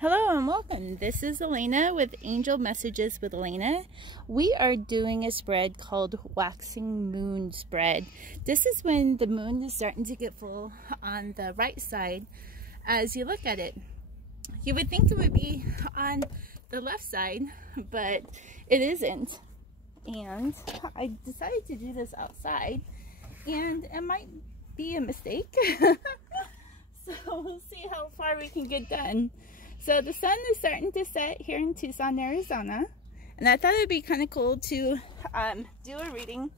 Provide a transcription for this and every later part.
Hello and welcome. This is Elena with Angel Messages with Elena. We are doing a spread called Waxing Moon Spread. This is when the moon is starting to get full on the right side as you look at it. You would think it would be on the left side, but it isn't. And I decided to do this outside, and it might be a mistake. So we'll see how far we can get done. So the sun is starting to set here in Tucson, Arizona, and I thought it would be kind of cool to do a reading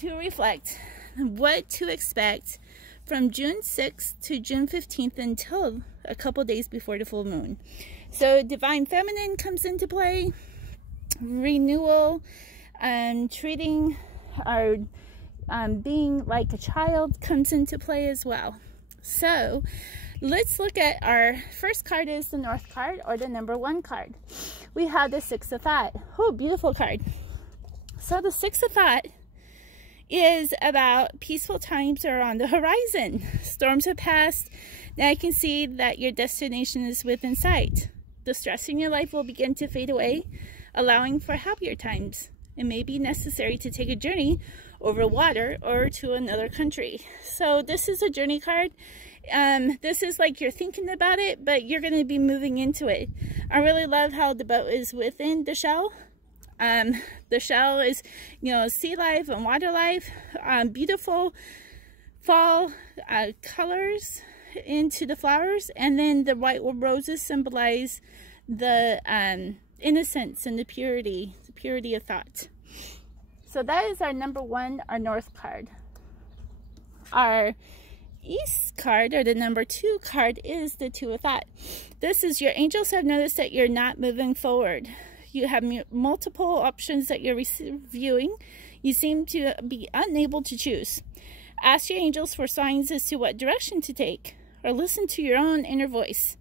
to reflect what to expect from June 6th to June 15th until a couple days before the full moon. So Divine Feminine comes into play, renewal, treating our being like a child comes into play as well. So let's look at our first card is the North card, or the number 1 card. We have the Six of Thought. Oh, beautiful card. So the Six of Thought is about peaceful times are on the horizon. Storms have passed. Now I can see that your destination is within sight. The stress in your life will begin to fade away, allowing for happier times. It may be necessary to take a journey over water or to another country. So this is a journey card. This is like you're thinking about it, but you're going to be moving into it. I really love how the boat is within the shell. The shell is, sea life and water life. Beautiful fall colors into the flowers, and then the white roses symbolize the innocence and the purity of thought. So that is our number 1, our North card. Our East card, or the number 2 card, is the Two of Thought. This is your angels have noticed that you're not moving forward. You have multiple options that you're reviewing. You seem to be unable to choose. Ask your angels for signs as to what direction to take, or listen to your own inner voice.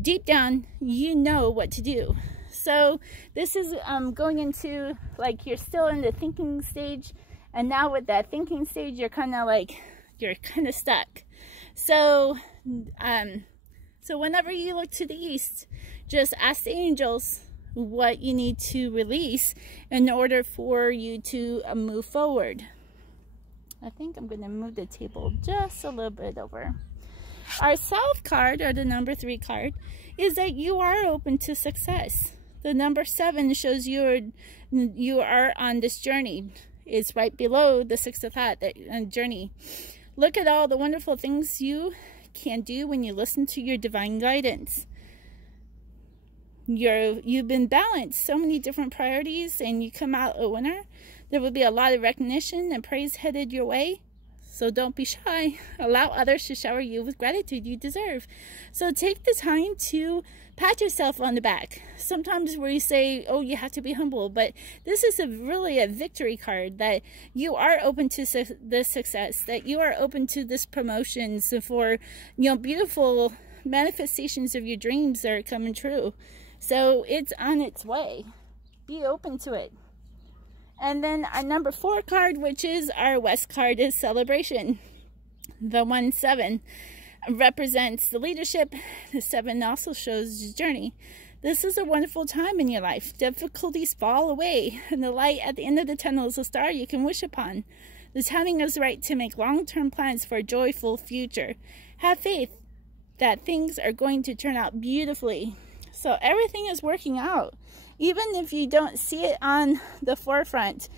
Deep down, you know what to do. So this is going into, like, you're still in the thinking stage, and now with that thinking stage, you're kind of stuck. So so whenever you look to the east, just ask the angels what you need to release in order for you to move forward. I think I'm going to move the table just a little bit over. Our South card, or the number 3 card, is that you are open to success. The number 7 shows you are on this journey. It's right below the Six of Thought, that journey. Look at all the wonderful things you can do when you listen to your divine guidance. You've been balanced, so many different priorities, and you come out a winner. There will be a lot of recognition and praise headed your way. So don't be shy. Allow others to shower you with gratitude you deserve. So take the time to pat yourself on the back. Sometimes we say, oh, you have to be humble, but this is really a victory card, that you are open to this success, that you are open to this promotions for, beautiful manifestations of your dreams that are coming true. So it's on its way. Be open to it. And then our number 4 card, which is our West card, is Celebration. The 1-7 represents the leadership. The 7 also shows the journey. This is a wonderful time in your life. Difficulties fall away, and the light at the end of the tunnel is a star you can wish upon. The timing is right to make long-term plans for a joyful future. Have faith that things are going to turn out beautifully. So everything is working out. Even if you don't see it on the forefront,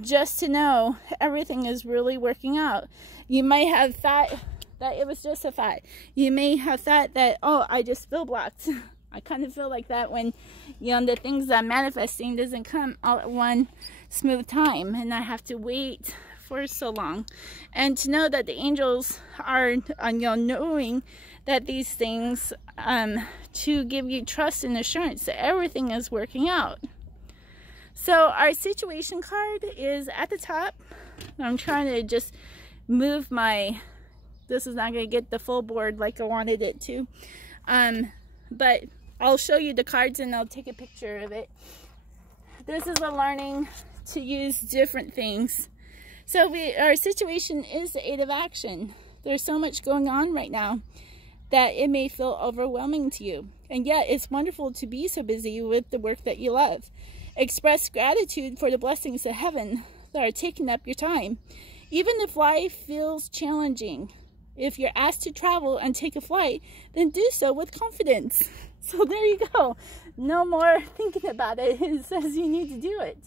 just to know everything is really working out. You might have thought that it was just a thought. You may have thought that, oh, I just feel blocked. I kind of feel like that when, the things that I'm manifesting doesn't come all at one smooth time, and I have to wait for so long. And to know that the angels are, knowing that these things, to give you trust and assurance that everything is working out. So our situation card is at the top. I'm trying to just move this is not going to get the full board like I wanted it to. But I'll show you the cards and I'll take a picture of it. This is a learning to use different things. So our situation is the 8 of Action. There's so much going on right now. that it may feel overwhelming to you. And yet it's wonderful to be so busy with the work that you love. Express gratitude for the blessings of heaven that are taking up your time. Even if life feels challenging, if you're asked to travel and take a flight, then do so with confidence. So there you go. No more thinking about it. It says you need to do it.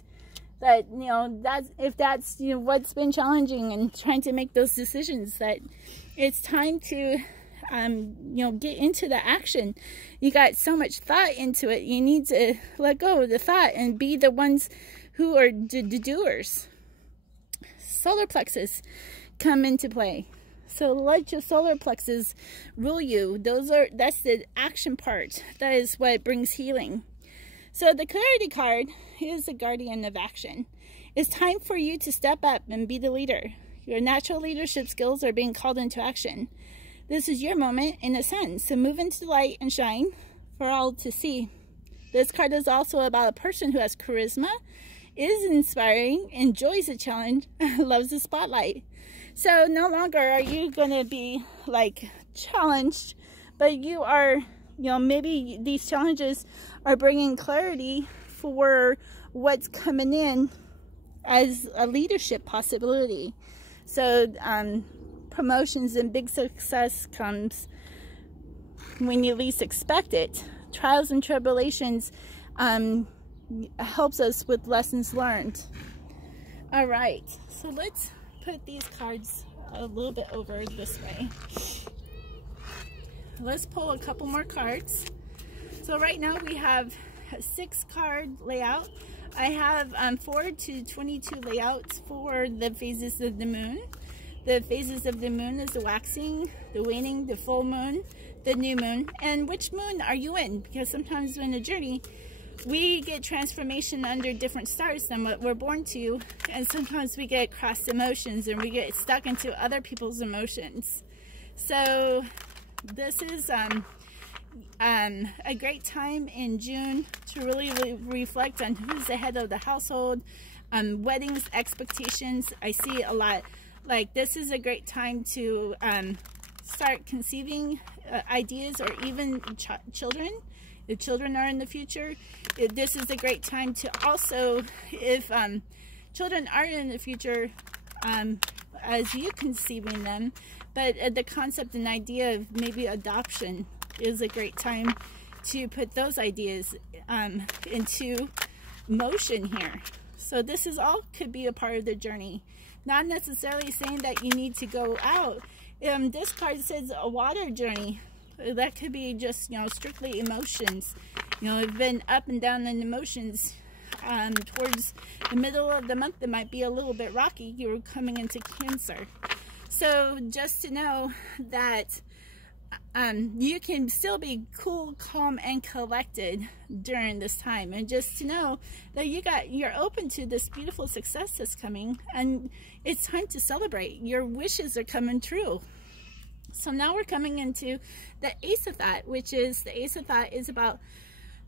That, you know, if that's, you know, what's been challenging and trying to make those decisions, that it's time to, you know, get into the action. You got so much thought into it. You need to let go of the thought and be the ones who are the doers. Solar plexus come into play. So let your solar plexus rule you. That's the action part. That is what brings healing. So the clarity card is the guardian of action. It's time for you to step up and be the leader. Your natural leadership skills are being called into action. This is your moment in a sense. So move into the light and shine for all to see. This card is also about a person who has charisma, is inspiring, enjoys a challenge, loves the spotlight. So no longer are you going to be like challenged, but you are, you know, maybe these challenges are bringing clarity for what's coming in as a leadership possibility. So promotions and big success comes when you least expect it. Trials and tribulations helps us with lessons learned. All right, so let's put these cards a little bit over this way. Let's pull a couple more cards. So right now we have a 6-card layout. I have 4 to 22 layouts for the phases of the moon. The phases of the moon is the waxing, the waning, the full moon, the new moon, and which moon are you in? Because sometimes in a journey, we get transformation under different stars than what we're born to, and sometimes we get crossed emotions and we get stuck into other people's emotions. So this is a great time in June to really reflect on who's the head of the household, weddings, expectations. I see a lot. Like, this is a great time to start conceiving ideas, or even children. If children are in the future, this is a great time to also, if children are in the future, as you conceiving them, but the concept and idea of maybe adoption is a great time to put those ideas into motion here. So this is all could be a part of the journey. Not necessarily saying that you need to go out. This card says a water journey. That could be just, you know, strictly emotions. You know, I've been up and down in emotions. Towards the middle of the month, it might be a little bit rocky. You're coming into Cancer. So just to know that you can still be cool, calm, and collected during this time, and just to know that you're open to this beautiful success that's coming, and it's time to celebrate. Your wishes are coming true. So now we're coming into the Ace of Thought, which is the Ace of Thought is about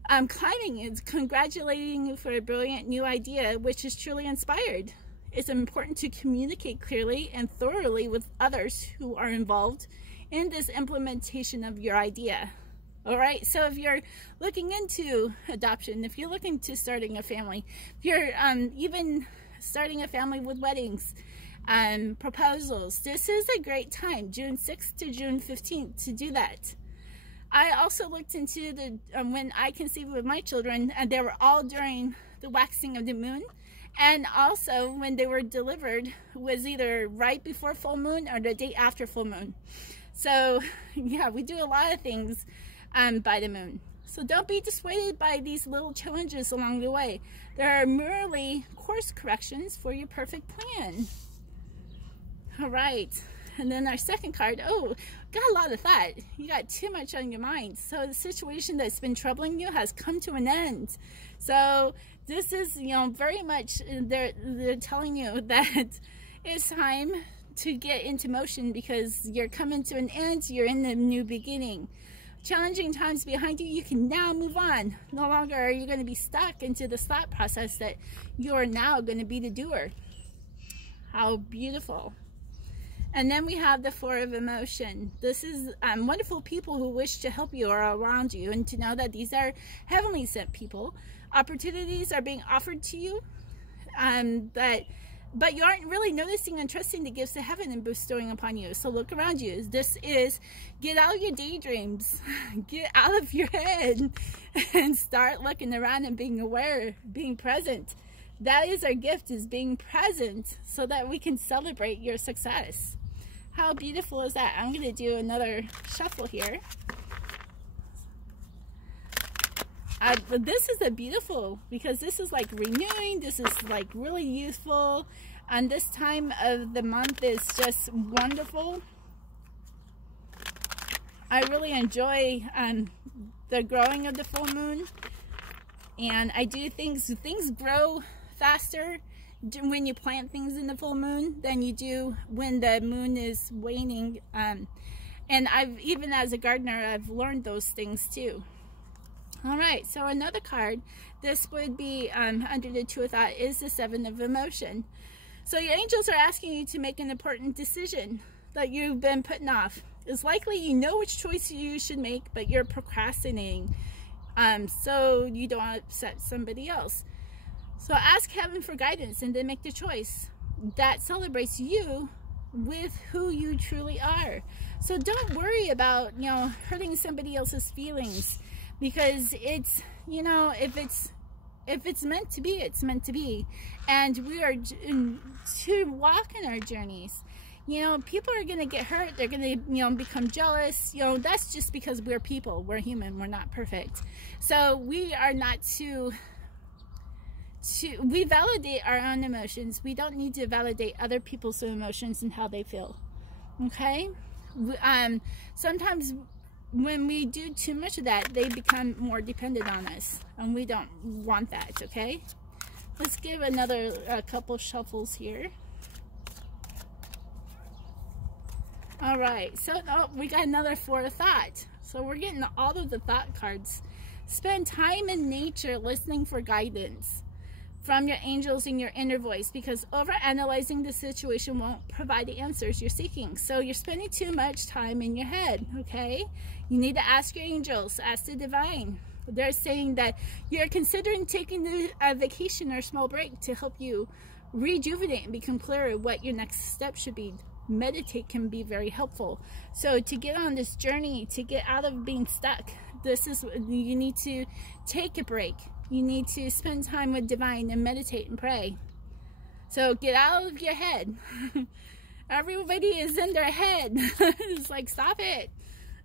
climbing. It's congratulating you for a brilliant new idea, which is truly inspired. It's important to communicate clearly and thoroughly with others who are involved in this implementation of your idea. All right, so if you're looking into adoption, if you're looking to starting a family, if you're even starting a family with weddings, proposals, this is a great time, June 6th to June 15th, to do that. I also looked into the when I conceived with my children, and they were all during the waxing of the moon, and also when they were delivered was either right before full moon or the day after full moon. So yeah, we do a lot of things by the moon. So don't be dissuaded by these little challenges along the way. There are merely course corrections for your perfect plan. All right, and then our second card, oh, got a lot of thought. You got too much on your mind. So the situation that's been troubling you has come to an end. So this is, you know, very much, they're telling you that it's time to get into motion because you're coming to an end, you're in the new beginning. Challenging times behind you, you can now move on. No longer are you going to be stuck into the thought process that you're now going to be the doer. How beautiful. And then we have the Four of Emotion. This is wonderful people who wish to help you or are around you, and to know that these are heavenly sent people. Opportunities are being offered to you, but you aren't really noticing and trusting the gifts of heaven and bestowing upon you. So look around you. This is, get out of your daydreams, get out of your head, and start looking around and being aware, being present. That is our gift, is being present, so that we can celebrate your success. How beautiful is that? I'm going to do another shuffle here. This is a beautiful, because this is like renewing, this is like really youthful, and this time of the month is just wonderful. I really enjoy the growing of the full moon, and I do things grow faster when you plant things in the full moon than you do when the moon is waning, and even as a gardener, I've learned those things too. All right, so another card, this would be under the Two of Thought, is the Seven of Emotion. So your angels are asking you to make an important decision that you've been putting off. It's likely you know which choice you should make, but you're procrastinating, so you don't upset somebody else. So ask heaven for guidance and then make the choice that celebrates you with who you truly are. So don't worry about, hurting somebody else's feelings, because it's, if it's meant to be, it's meant to be. And we are to walk in our journeys. People are going to get hurt. They're going to, become jealous. That's just because we're people. We're human. We're not perfect. So we are not we validate our own emotions. We don't need to validate other people's emotions and how they feel. Okay? Sometimes when we do too much of that, they become more dependent on us, and we don't want that. Okay? Let's give a couple shuffles here. All right, so we got another Four of Thought. So we're getting all of the thought cards. Spend time in nature listening for guidance from your angels and your inner voice, because overanalyzing the situation won't provide the answers you're seeking. So you're spending too much time in your head, okay? You need to ask your angels, ask the divine. They're saying that you're considering taking a vacation or a small break to help you rejuvenate and become clearer what your next step should be. Meditate can be very helpful. So to get on this journey, to get out of being stuck, you need to take a break. You need to spend time with divine and meditate and pray. So get out of your head. Everybody is in their head. It's like, stop it.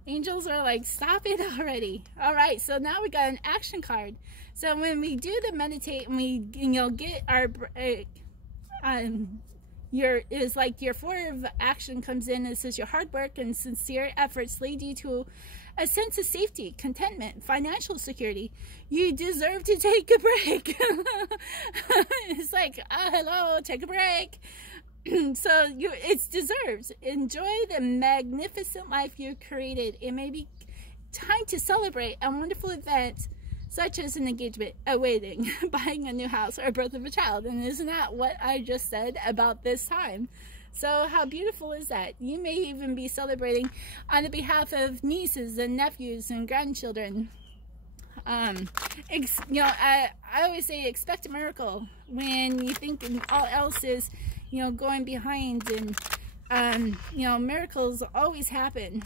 Angels are like, stop it already. All right, so now we got an action card. So when we do the meditate and we get our your Four of Action comes in. It says your hard work and sincere efforts lead you to a sense of safety, contentment, financial security. You deserve to take a break. It's like, hello, take a break. So it's deserved. Enjoy the magnificent life you created. It may be time to celebrate a wonderful event, such as an engagement, a wedding, buying a new house, or birth of a child. And isn't that what I just said about this time? So how beautiful is that? You may even be celebrating on the behalf of nieces and nephews and grandchildren. I always say expect a miracle when you think all else is, going behind, and miracles always happen.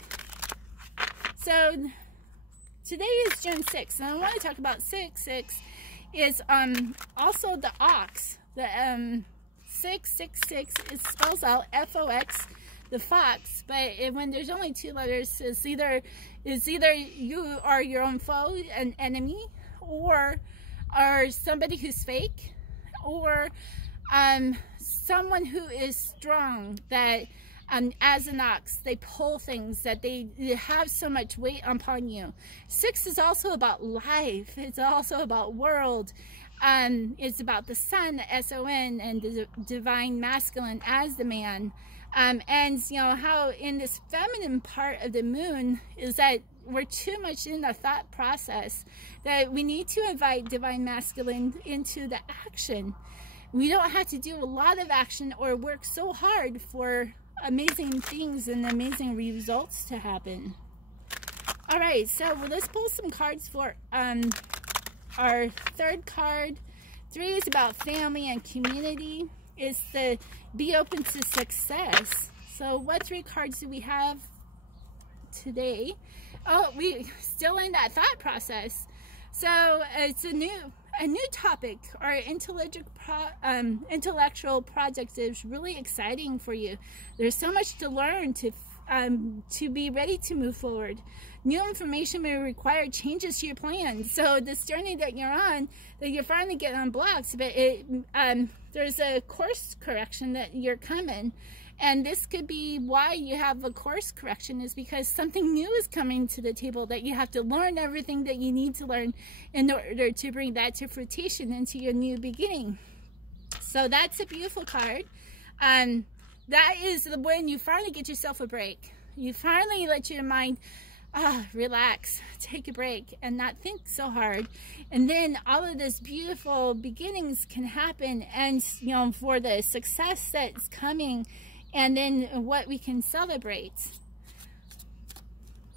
So today is June 6th, and I want to talk about 6/6 is also the ox. The 666, it spells out F-O-X, the fox, but when there's only two letters, it's either you are your own foe, an enemy, or somebody who's fake, or someone who is strong, that as an ox, they pull things, that they have so much weight upon you. 6 is also about life. It's also about world. It's about the sun, the S-O-N, and the divine masculine as the man. And how in this feminine part of the moon is that we're too much in the thought process, that we need to invite divine masculine into the action. We don't have to do a lot of action or work so hard for amazing things and amazing results to happen. All right, so let's pull some cards for our third card. 3 is about family and community. It's the be open to success. So what 3 cards do we have today? Oh, we still in that thought process. So it's a new topic. Our intellectual project is really exciting for you. There's so much to learn to be ready to move forward. New information may require changes to your plan. So this journey that you're on, that you're finally getting unblocked, but there's a course correction that you're coming. And this could be why you have a course correction, is because something new is coming to the table that you have to learn everything that you need to learn in order to bring that to fruition into your new beginning. So that's a beautiful card. That is when you finally get yourself a break. You finally let your mind relax, take a break, and not think so hard. And then all of this beautiful beginnings can happen, and for the success that's coming, and then what we can celebrate.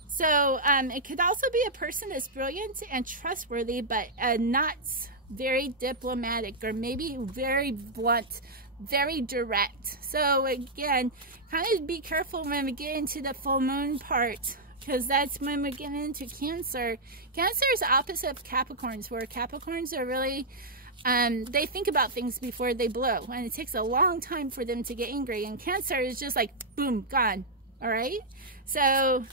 So it could also be a person that's brilliant and trustworthy, but not very diplomatic, or maybe very blunt, very direct. So again, kind of be careful when we get into the full moon part, because that's when we get into Cancer. Cancer is the opposite of Capricorns, where Capricorns are really, they think about things before they blow, and it takes a long time for them to get angry. And Cancer is just like, boom, gone. All right? So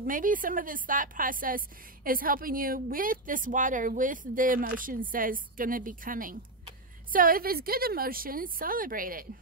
maybe some of this thought process is helping you with this water, with the emotions that's going to be coming. So if it's good emotions, celebrate it.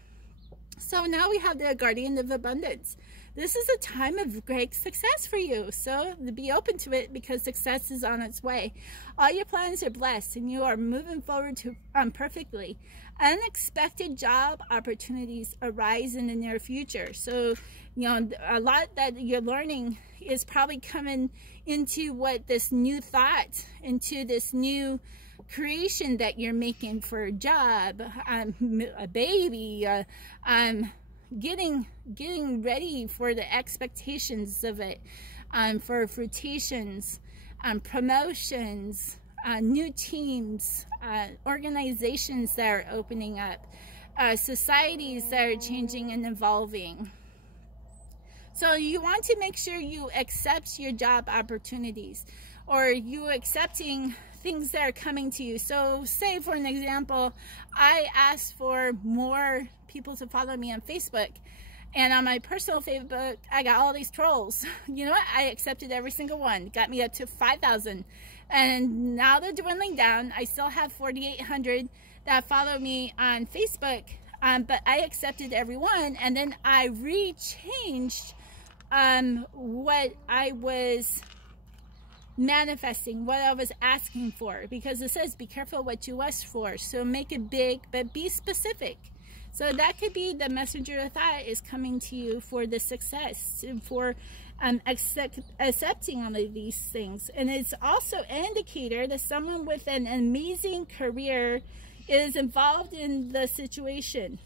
So now we have the Guardian of Abundance. This is a time of great success for you. So be open to it, because success is on its way. All your plans are blessed, and you are moving forward to perfectly. Unexpected job opportunities arise in the near future. So, a lot that you're learning is probably coming into what this new thought, into this new creation that you're making for a job, a baby, getting ready for the expectations of it, for fruitations, promotions, new teams, organizations that are opening up, societies that are changing and evolving. So you want to make sure you accept your job opportunities, or you accepting things that are coming to you. So say, for an example, I asked for more people to follow me on Facebook, and on my personal Facebook I got all these trolls. You know what? I accepted every single one. Got me up to 5,000, and now they're dwindling down. I still have 4,800 that follow me on Facebook, but I accepted every one, and then I rechanged what I was manifesting, what I was asking for, because it says be careful what you ask for. So make it big, but be specific. So that could be the messenger of thought is coming to you for the success, for accepting all of these things. And it's also an indicator that someone with an amazing career is involved in the situation.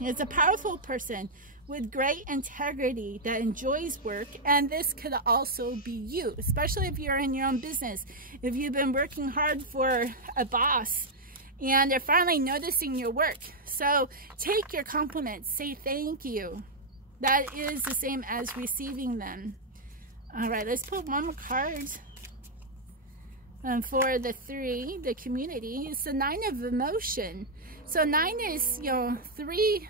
It's a powerful person with great integrity that enjoys work, and this could also be you, especially if you're in your own business. If you've been working hard for a boss and they're finally noticing your work, so take your compliments, say thank you. That is the same as receiving them. All right, let's put one more card for the 3, the community. It's the 9 of emotion. So 9 is, three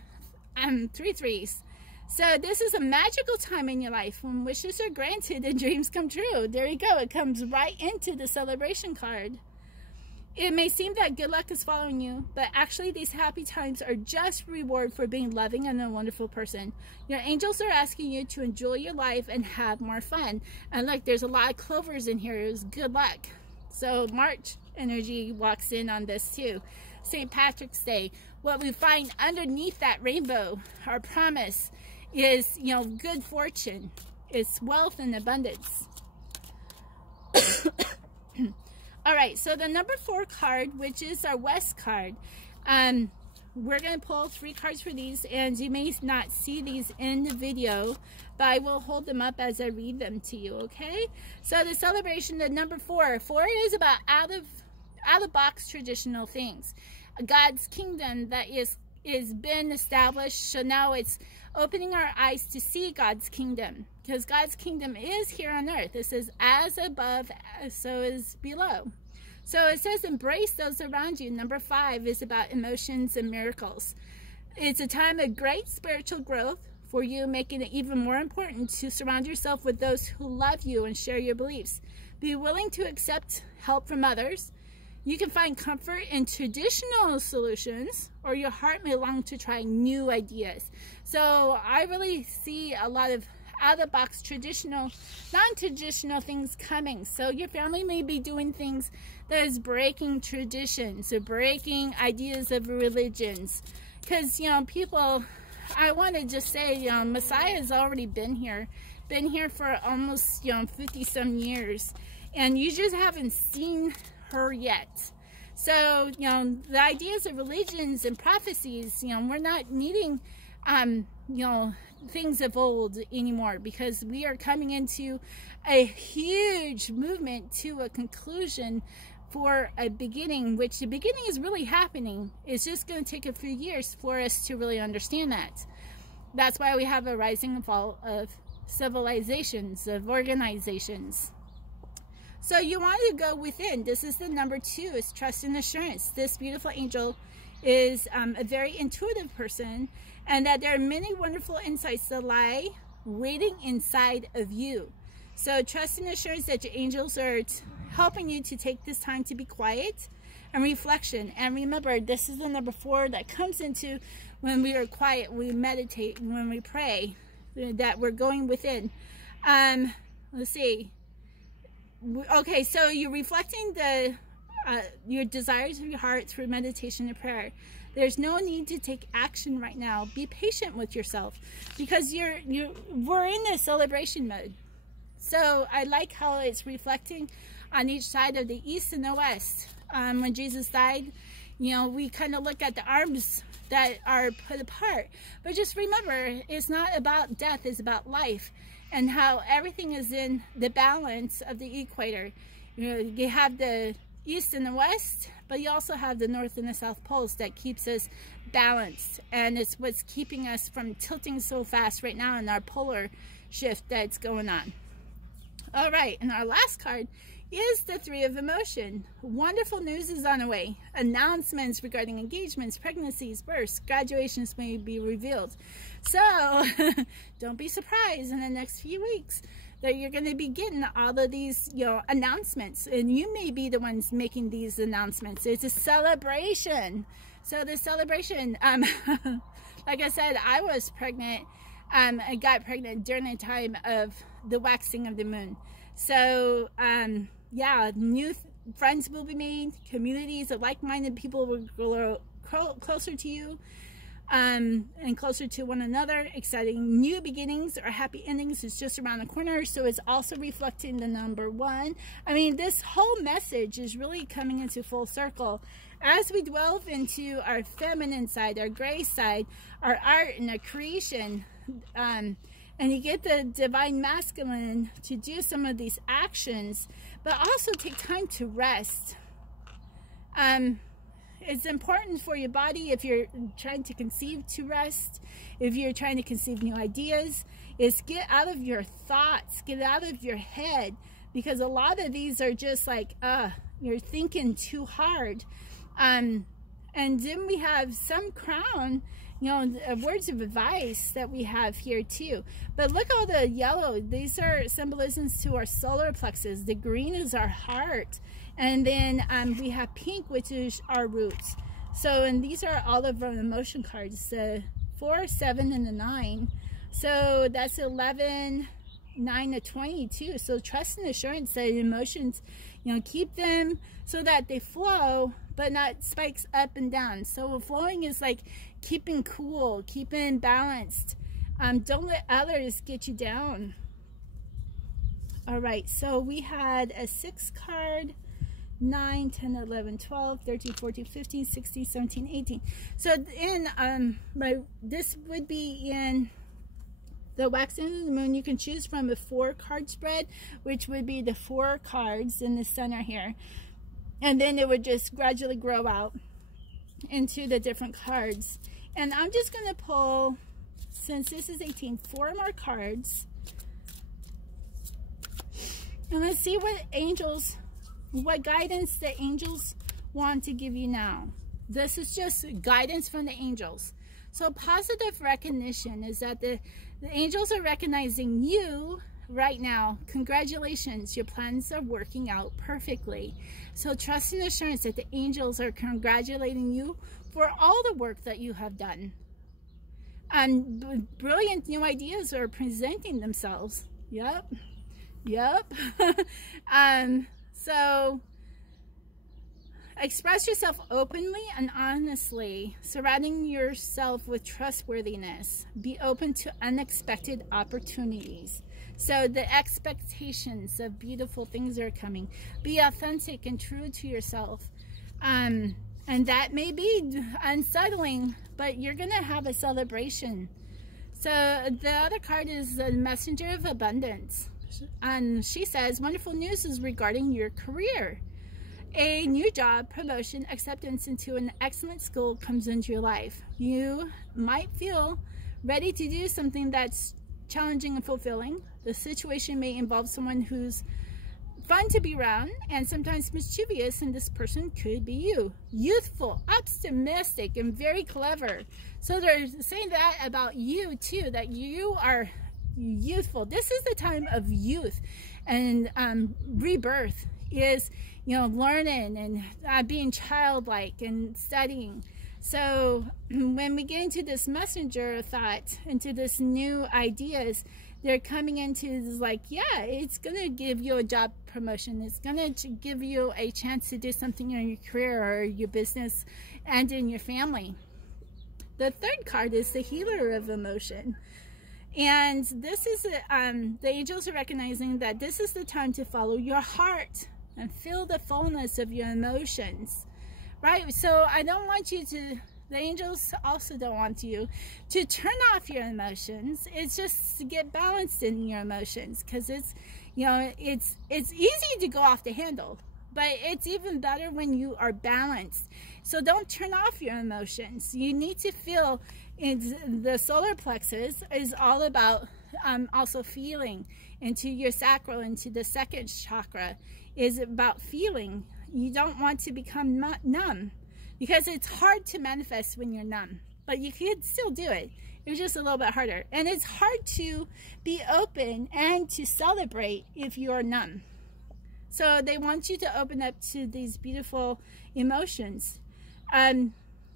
threes. So this is a magical time in your life when wishes are granted and dreams come true. There you go. It comes right into the celebration card. It may seem that good luck is following you, but actually these happy times are just reward for being loving and a wonderful person. Your angels are asking you to enjoy your life and have more fun. And look, there's a lot of clovers in here. It was good luck. So March energy walks in on this too. St. Patrick's Day. What we find underneath that rainbow, our promise, is, good fortune. It's wealth and abundance. All right, so the number 4 card, which is our West card, we're going to pull 3 cards for these, and you may not see these in the video, but I will hold them up as I read them to you, okay? So the celebration, the number 4. 4 is about out of box traditional things. God's kingdom that is been established, so now it's opening our eyes to see God's kingdom, because God's kingdom is here on earth. It says, as above, so is below. So it says, embrace those around you. Number 5 is about emotions and miracles. It's a time of great spiritual growth for you, making it even more important to surround yourself with those who love you and share your beliefs. Be willing to accept help from others. You can find comfort in traditional solutions, or your heart may long to try new ideas. So I really see a lot of out-of-the-box traditional, non-traditional things coming. So your family may be doing things that is breaking traditions or breaking ideas of religions. Because, you know, people, I want to just say, you know, Messiah has already been here for almost, you know, 50-some years. And you just haven't seen her yet. So, you know, the ideas of religions and prophecies, you know, we're not needing, you know, things of old anymore, because we are coming into a huge movement to a conclusion for a beginning, which the beginning is really happening. It's just going to take a few years for us to really understand that. That's why we have a rising and fall of civilizations, of organizations. So you want to go within. This is the number 2, is trust and assurance. This beautiful angel is a very intuitive person, and that there are many wonderful insights that lie waiting inside of you. So trust and assurance that your angels are helping you to take this time to be quiet and reflection. And remember, this is the number 4 that comes into when we are quiet, we meditate, when we pray, that we're going within. Let's see. Okay, so you're reflecting your desires of your heart through meditation and prayer. There's no need to take action right now. Be patient with yourself, because we're in a celebration mode. So I like how it's reflecting on each side of the east and the west. When Jesus died, you know, we kind of look at the arms that are put apart. But just remember, it's not about death, it's about life, and how everything is in the balance of the equator. You know, you have the east and the west, but you also have the north and the south poles that keeps us balanced, and it's what's keeping us from tilting so fast right now in our polar shift that's going on. All right, and our last card is the 3 of emotion. Wonderful news is on the way. Announcements regarding engagements, pregnancies, births, graduations may be revealed. So don't be surprised in the next few weeks that you're going to be getting all of these, you know, announcements, and you may be the ones making these announcements. It's a celebration. So the celebration, like I said, I was pregnant. I got pregnant during the time of the waxing of the moon. So yeah, new friends will be made, communities of like-minded people will grow closer to you, and closer to one another. Exciting new beginnings or happy endings is just around the corner. So it's also reflecting the number 1. I mean, this whole message is really coming into full circle as we delve into our feminine side, our grace side, our art and our creation. And you get the divine masculine to do some of these actions, but also take time to rest. It's important for your body, if you're trying to conceive, to rest. If you're trying to conceive new ideas, is get out of your thoughts, get out of your head, because a lot of these are just like, you're thinking too hard. And then we have some crown, you know, words of advice that we have here too. But look all the yellow. These are symbolisms to our solar plexus. The green is our heart. And then we have pink, which is our roots. So, and these are all of our emotion cards. The 4, 7, and the 9. So that's 11, 9 to 22. So trust and assurance that emotions, you know, keep them so that they flow, but not spikes up and down. So flowing is like keeping cool, keeping balanced. Don't let others get you down. All right, so we had a 6 card, 9, 10, 11, 12, 13, 14, 15, 16, 17, 18. So in this would be in the waxing of the moon. You can choose from a 4-card spread, which would be the 4 cards in the center here, and then it would just gradually grow out into the different cards. And I'm just going to pull, since this is 18, 4 more cards, and let's see what guidance the angels want to give you now. This is just guidance from the angels. So positive recognition is that the angels are recognizing you right now. Congratulations, your plans are working out perfectly. So trust and assurance that the angels are congratulating you for all the work that you have done. And brilliant new ideas are presenting themselves. Yep. So express yourself openly and honestly, surrounding yourself with trustworthiness. Be open to unexpected opportunities. So the expectations of beautiful things are coming. Be authentic and true to yourself. And that may be unsettling, but you're going to have a celebration. So the other card is the Messenger of Abundance. And she says, wonderful news is regarding your career. A new job, promotion, acceptance into an excellent school comes into your life. You might feel ready to do something that's challenging and fulfilling. The situation may involve someone who's fun to be around and sometimes mischievous, and this person could be you. Youthful, optimistic, and very clever. So they're saying that about you too, that you are youthful. This is the time of youth, and rebirth is, you know, learning and being childlike and studying. So when we get into this messenger thought, into this new ideas, they're coming into like, yeah, it's going to give you a job promotion. It's going to give you a chance to do something in your career or your business and in your family. The third card is the Healer of Emotion. And this is, the angels are recognizing that this is the time to follow your heart and feel the fullness of your emotions, right? So I don't want you to, the angels also don't want you to turn off your emotions. It's just to get balanced in your emotions, because it's, you know, it's easy to go off the handle, but it's even better when you are balanced. So don't turn off your emotions. You need to feel. The solar plexus is all about also feeling into your sacral, into the second chakra, is about feeling. You don't want to become numb, because it's hard to manifest when you're numb, but you could still do it. It's just a little bit harder, and it's hard to be open and to celebrate if you're numb. So they want you to open up to these beautiful emotions.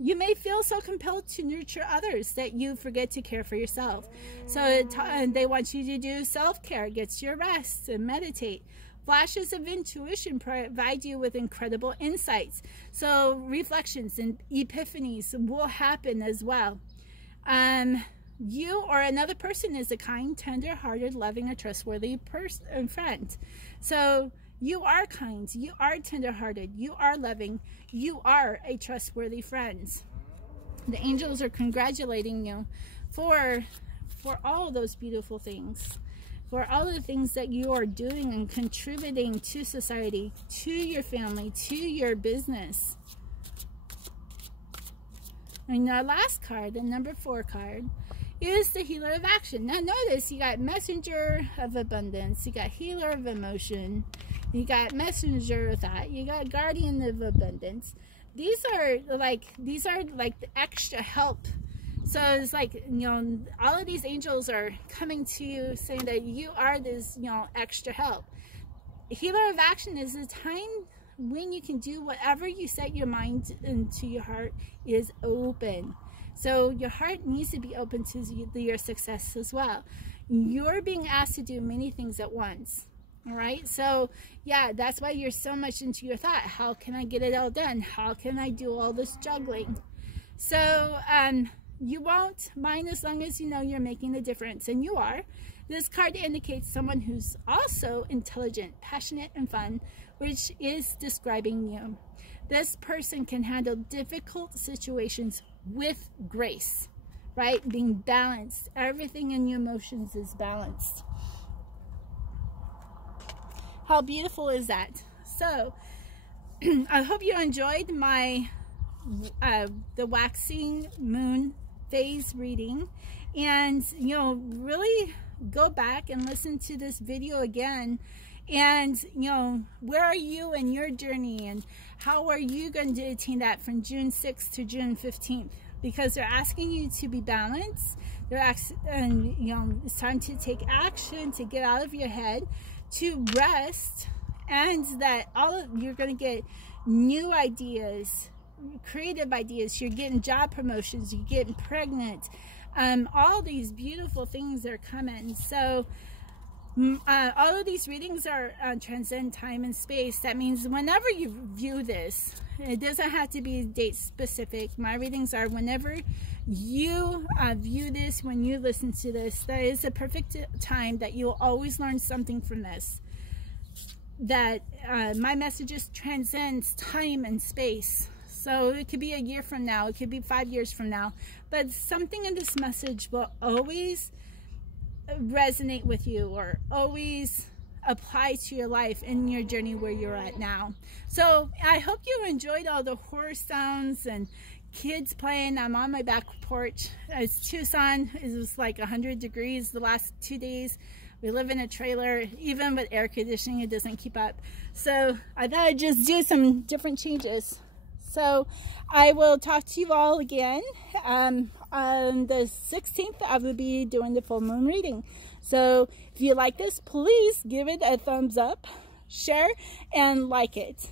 You may feel so compelled to nurture others that you forget to care for yourself. So they want you to do self-care, get your rest, and meditate. Flashes of intuition provide you with incredible insights. So reflections and epiphanies will happen as well. You or another person is a kind, tender-hearted, loving, and trustworthy friend. So you are kind, you are tender-hearted, you are loving, you are a trustworthy friend. The angels are congratulating you for all those beautiful things, for all the things that you are doing and contributing to society, to your family, to your business. And our last card, the number 4 card, is the Healer of Action. Now notice you got Messenger of Abundance, you got Healer of Emotion, you got Messenger of Thought, you got Guardian of Abundance. These are like the extra help. So it's like, you know, all of these angels are coming to you saying that you are this, you know, extra help. Healer of Action is a time when you can do whatever you set your mind into. Your heart is open. So your heart needs to be open to your success as well. You're being asked to do many things at once. All right. So yeah, that's why you're so much into your thought. How can I get it all done? How can I do all this juggling? So, you won't mind as long as you know you're making a difference, and you are. This card indicates someone who's also intelligent, passionate, and fun, which is describing you. This person can handle difficult situations with grace, right? Being balanced. Everything in your emotions is balanced. How beautiful is that? So, I hope you enjoyed my the waxing moon phase reading, and really go back and listen to this video again, and where are you in your journey, and how are you going to attain that from June 6th to June 15th, because they're asking you to be balanced. And it's time to take action, to get out of your head, to rest, and that you're going to get new ideas, creative ideas. You're getting job promotions, you're getting pregnant, all these beautiful things are coming. So all of these readings are transcend time and space. That means whenever you view this, it doesn't have to be date specific. My readings are whenever you view this, when you listen to this, that is a perfect time that you'll always learn something from this. That my messages transcends time and space. So it could be a year from now, it could be 5 years from now, but something in this message will always resonate with you, or always apply to your life and your journey where you're at now. So I hope you enjoyed all the horse sounds and kids playing. I'm on my back porch. It's Tucson. It was like 100 degrees the last 2 days. We live in a trailer. Even with air conditioning, it doesn't keep up. So I thought I'd just do some different changes. So I will talk to you all again. On the 16th, I will be doing the full moon reading. So if you like this, please give it a thumbs up, share, and like it.